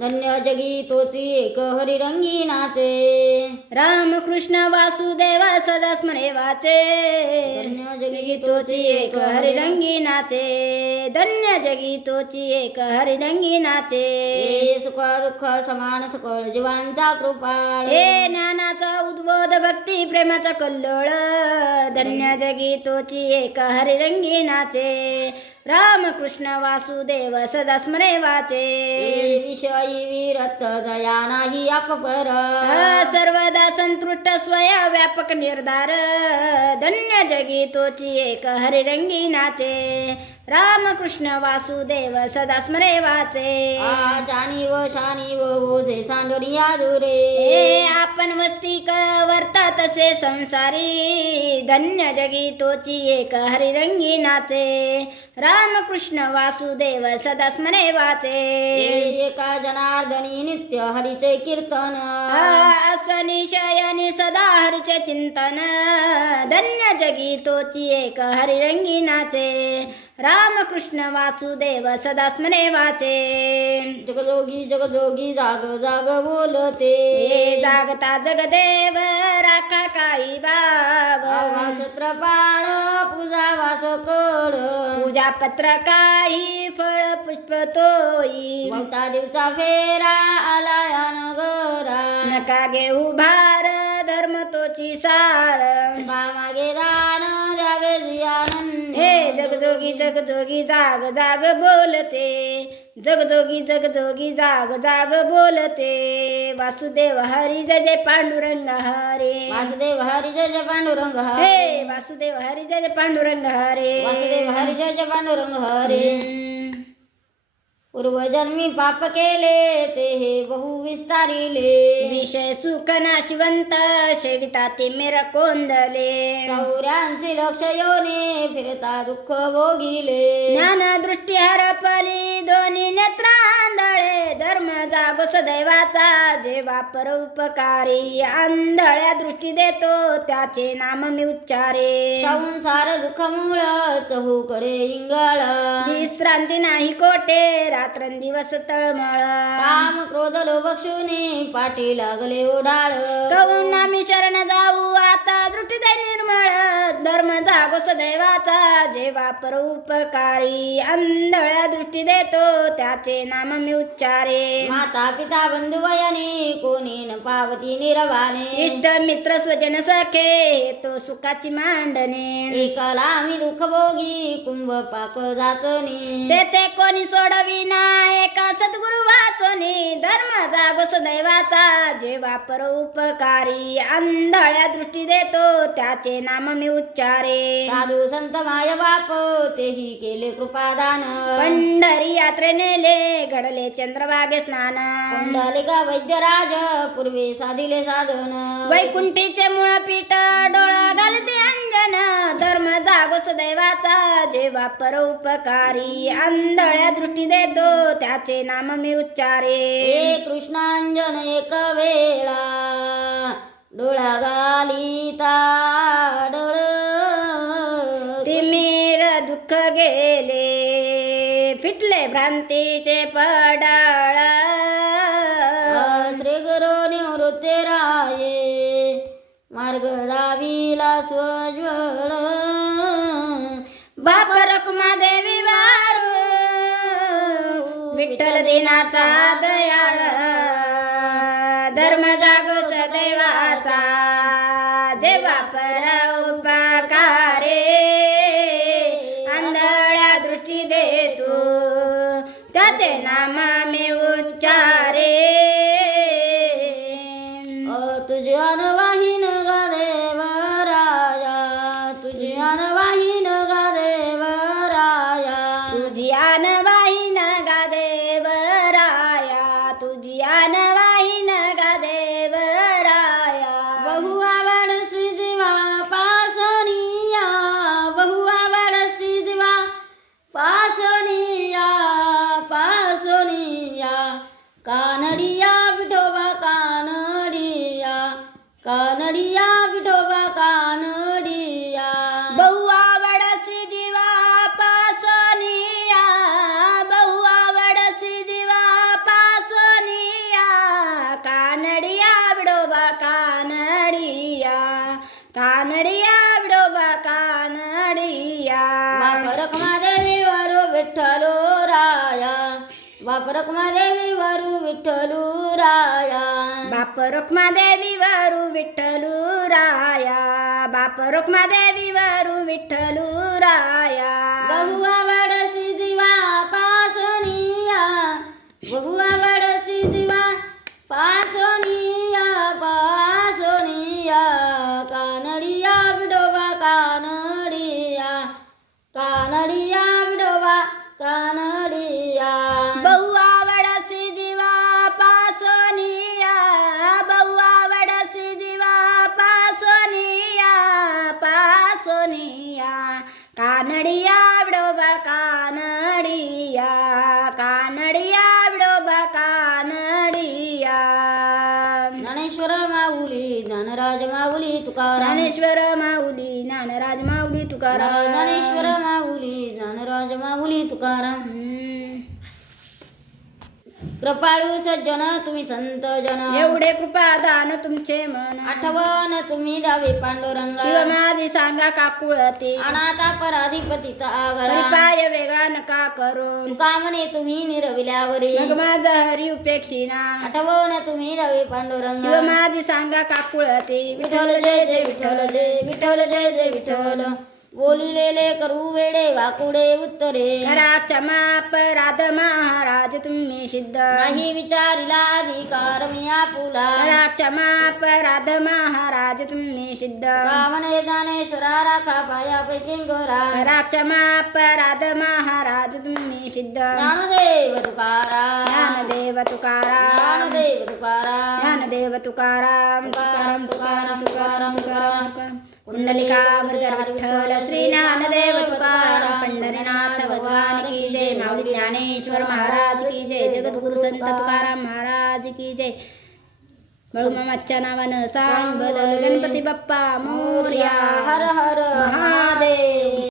धन्य जगी तोची एक हरिरंगी नाचे. राम कृष्ण वासुदेव सदा स्मरे वाचे. धन्य जगी तोची एक हरिरंगी नाचे. धन्य जगी तोची एक हरिरंगी नाचे. सुख दुःख समान सकळ जीवांचा कृपाळ. हे ज्ञानाचा उद्बोध भक्ती प्रेमाचा कल्लोळ. धन्य जगी तोची एक हरिरंगी नाचे. राम कृष्ण वासुदेव सदा स्मरे वाचे विषयी विरक्त दया नाही अपपर. हा सर्वदा संतृष्ट स्वया व्यापक निर्धार. धन्य जगी तोची एक हरिरंगी नाचे. राम कृष्ण वासुदेव सदा स्मरे वाचे. आ जानी व शानी व ओझे सांडोनिया दुरे आपण वस्ती कर वर्ता तसे संसारी. धन्य जगी तोची एक हरिरंगी नाचे. राम कृष्ण वासुदेव सदा स्मरे वाचे. एका जनार्दनी नित्य हरीचे कीर्तन. असनी शयनी सदा हरिचे चिंतन. धन्य जगी तोची एक हरिरंगी नाचे. राम कृष्ण वासुदेव सदा स्मरे वाचे. जगजोगी जगजोगी जाग जाग बोलते. हे जागता जगदेव राखा काही बाब छत्रपाळ पूजा वास कड पूजा पत्र काही फळ पुष्प तोई. भक्ता देवचा फेरा आला या नगरा. नका घेऊ भार धर्म तोची सार. कामागे जियानंद हे जगजोगी जगजोगी जाग जाग बोलते. जगजोगी जगजोगी जाग जाग बोलते. वासुदेव हरी जय जय पांडुरंग हरे. वासुदेव हरी जय जय पांडुरंग हरे. वासुदेव हरी जय जय पांडुरंग हरे. वासुदेव हरी जय जय पांडुरंग हरे. पूर्वजन्मी पाप केले ते हे बहु विस्तारिले. विषय सुख नाशिवंत सेविता ते मेर कोंदले. चौऱ्याऐंशी लक्ष योने फिरता दुःख भोगिले. ज्ञान दृष्टी हरपली दोन्ही नेत्र आंधळे धर्म जागो सदैवाचा जेव्हा परोपकारी आंधळ्या दृष्टी देतो त्याचे नाम मी उच्चारे. संसार दुःख मूळ चहूकडे इंगळ. विश्रांती नाही कोटे रात्रंदिवस तळमळ. काम क्रोध लोभ क्षुने पाठी लागले ओढाळ कवून आम्ही शरण जाऊ आता दृष्टी दे निर्मळ धर्म जागो सदैवाचा जेव्हा परोपकारी आंधळ्या दृष्टी देतो त्याचे नाम मी उच्चारे माता पिता बंधू वयाने कोणी न पावती निरवाने. इष्ट मित्र स्वजन सखे तो सुखाची मांडणे. एकाला आम्ही दुःख भोगी कुंभ पाक जाचणी. तेथे कोणी सोडविना एका सद्गुरु वाचोनी धर्म जागो सदैवाचा जेव्हा परोपकारी आंधळ्या दृष्टी देतो त्याचे नाम मी उच्चारे साधू संत माय बाप तेही केले कृपादान. पंढरी यात्रे नेले घडले चंद्रभागे स्नान. पुंडलिका वैद्यराज पूर्वी साधिले साधन. वैकुंठीचे मूळ पीठ डोळा घालते अंजन. धर्म जागो सदैवाचा जेव्हा परोपकारी आंधळ्या दृष्टी देतो त्याचे नाम मी उच्चारे. हे कृष्णांजन एक वेळा डोळा गालिता डोळ तिमीर दुःख गेले फिटले भ्रांतीचे पडाळ. श्री गुरु निवृत्ती राये मार्ग दाविला स्वज्वळ. बाप रकुमा दीनाचा दयाळ. धर्म जागो सदैवाचा जेव्हा पर उपकारे आंधळ्या दृष्टी देतो. त्याचे नाम मी उच्चार કાનડિયા વિડોબા કાનડિયા વાપરક માદેવી વરુ વિઠ્ઠલુ રાયા વાપરક માદેવી વરુ વિઠ્ઠલુ રાયા બાપરક માદેવી વરુ વિઠ્ઠલુ રાયા બાપરક માદેવી વરુ વિઠ્ઠલુ રાયા બહુઆ વડસી જીવા પાસુનિયા બહુઆ पासोनिया कानडिया विडोबा कानडिया कानडिया विडोबा कानडिया. ज्ञानेश्वर माऊली ज्ञानराज माऊली तुकाराम. ज्ञानेश्वर माऊली ज्ञानराज माऊली तुकाराम. ज्ञानेश्वर माऊली ज्ञानराज माऊली तुकाराम. कृपाळू सज्जन तुम्ही संत जन. एवढे कृपादान तुमचे मन. आठवण तुम्ही दावे पांडुरंग. किंवा माझी सांगा काकुळते अनाथा पराधिपतीचा आगळा. परिपाय वेगळा नका करू तुका म्हणे तुम्ही निरविल्यावरी. मग माझा हरी उपेक्षिना आठवण तुम्ही दावे पांडुरंग. किंवा माझी सांगा काकुळते विठ्ठल जय जय विठ्ठल जय विठ्ठल जय जय विठ्ठल. बोलिलेले करू वेडे वाकुडे उत्तरे. करा क्षमा अपराध महाराज तुम्ही सिद्ध। नाही विचारिला अधिकार मी आपुला करा क्षमा अपराध महाराज तुम्ही सिद्ध। कामने ज्ञानेश्वरा राखा पायापैकी गोरा करा क्षमा अपराध महाराज तुम्ही सिद्ध। ज्ञानदेव तुकाराम ज्ञानदेव तुकाराम ज्ञानदेव तुकाराम ज्ञानदेव तुकाराम तुकाराम तुकाराम तुकाराम तुकाराम कुंडलिका विठ्ठल श्री ज्ञानदेव तुकाराम पंढरीनाथ ज्ञानेश्वर महाराज की जय. जगद्गुरु संत तुकाराम महाराज की जय. बळूमामाच्या नावानं सांग गणपती बाप्पा मोर्या हर हर महादेव.